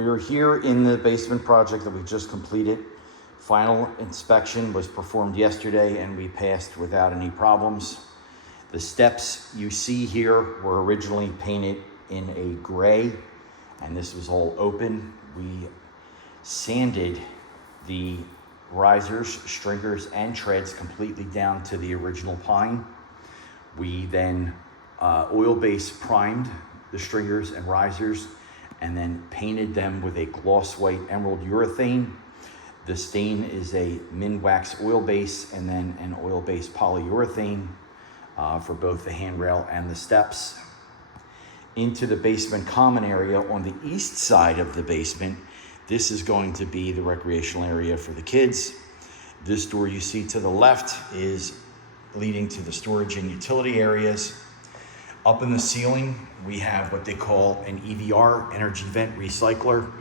We're here in the basement project that we just completed. Final inspection was performed yesterday and we passed without any problems. The steps you see here were originally painted in a gray, and this was all open. We sanded the risers, stringers, and treads completely down to the original pine. We then oil-based primed the stringers and risers and then painted them with a gloss white emerald urethane. The stain is a min-wax oil base and then an oil-based polyurethane for both the handrail and the steps. Into the basement common area on the east side of the basement, this is going to be the recreational area for the kids. This door you see to the left is leading to the storage and utility areas. Up in the ceiling, we have what they call an EVR, energy vent recycler.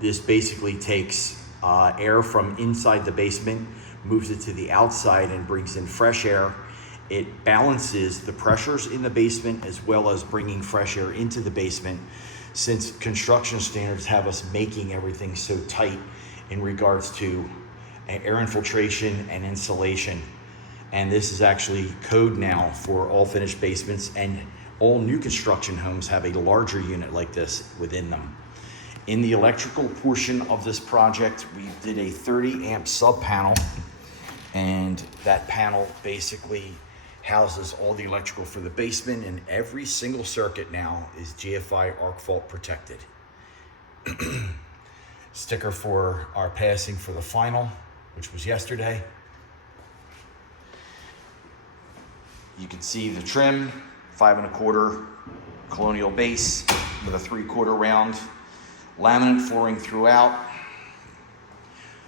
This basically takes air from inside the basement, moves it to the outside and brings in fresh air. It balances the pressures in the basement as well as bringing fresh air into the basement, since construction standards have us making everything so tight in regards to air infiltration and insulation. And this is actually code now for all finished basements, and all new construction homes have a larger unit like this within them. In the electrical portion of this project, we did a 30 amp sub panel, and that panel basically houses all the electrical for the basement, and every single circuit now is GFI arc fault protected. Sticker for our passing for the final, which was yesterday. You can see the trim, 5 1/4 colonial base with a 3/4 round laminate flooring throughout.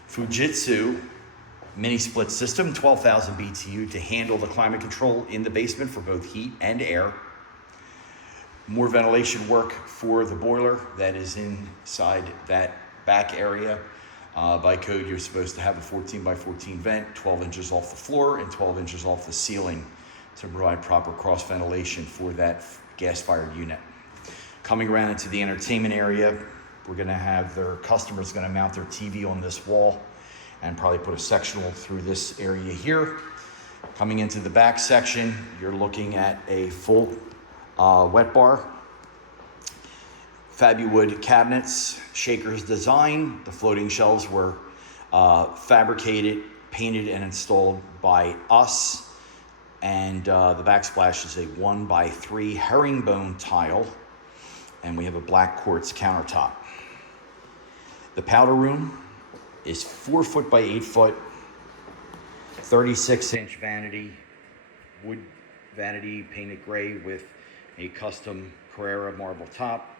Fujitsu mini split system, 12,000 BTU to handle the climate control in the basement for both heat and air. More ventilation work for the boiler that is inside that back area. By code, you're supposed to have a 14 by 14 vent, 12 inches off the floor and 12 inches off the ceiling to provide proper cross ventilation for that gas-fired unit. Coming around into the entertainment area, we're gonna have their customers gonna mount their TV on this wall and probably put a sectional through this area here. Coming into the back section, you're looking at a full wet bar. Fabuwood cabinets, Shaker's design. The floating shelves were fabricated, painted, and installed by us. And the backsplash is a 1x3 herringbone tile, and we have a black quartz countertop. The powder room is 4 foot by 8 foot, 36-inch vanity, wood vanity painted gray with a custom Carrera marble top.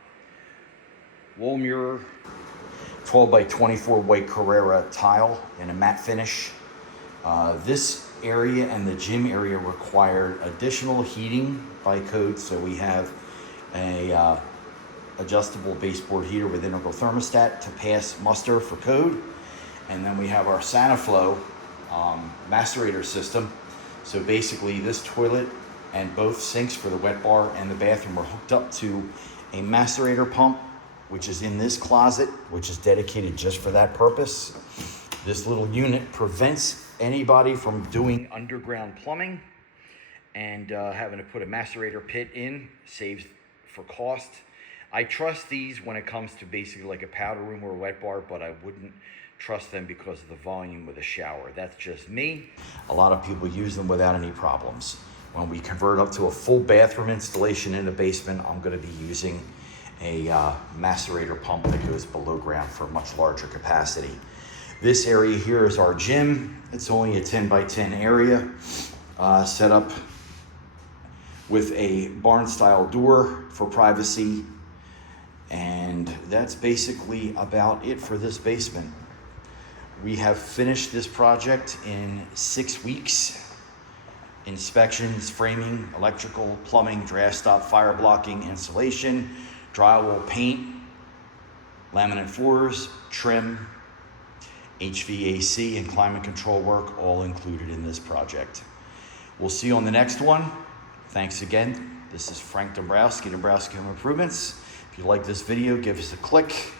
Wall mirror, 12 by 24 white Carrera tile in a matte finish. This area and the gym area required additional heating by code, so we have a adjustable baseboard heater with integral thermostat to pass muster for code. And then we have our SaniFlow macerator system. So basically this toilet and both sinks for the wet bar and the bathroom are hooked up to a macerator pump, which is in this closet, which is dedicated just for that purpose. This little unit prevents anybody from doing underground plumbing and having to put a macerator pit in, saves for cost. I trust these when it comes to basically like a powder room or a wet bar, but I wouldn't trust them because of the volume with a shower. That's just me. A lot of people use them without any problems. When we convert up to a full bathroom installation in the basement, I'm gonna be using a macerator pump that goes below ground for much larger capacity. This area here is our gym. It's only a 10 by 10 area, set up with a barn style door for privacy. And that's basically about it for this basement. We have finished this project in 6 weeks. Inspections, framing, electrical, plumbing, draft stop, fire blocking, insulation, drywall paint, laminate floors, trim, HVAC, and climate control work all included in this project. We'll see you on the next one. Thanks again. This is Frank Dombrowski, Dombrowski Home Improvements. If you like this video, give us a click.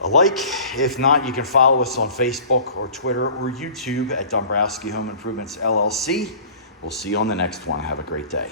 a like. If not, you can follow us on Facebook or Twitter or YouTube at Dombrowski Home Improvements LLC. We'll see you on the next one. Have a great day.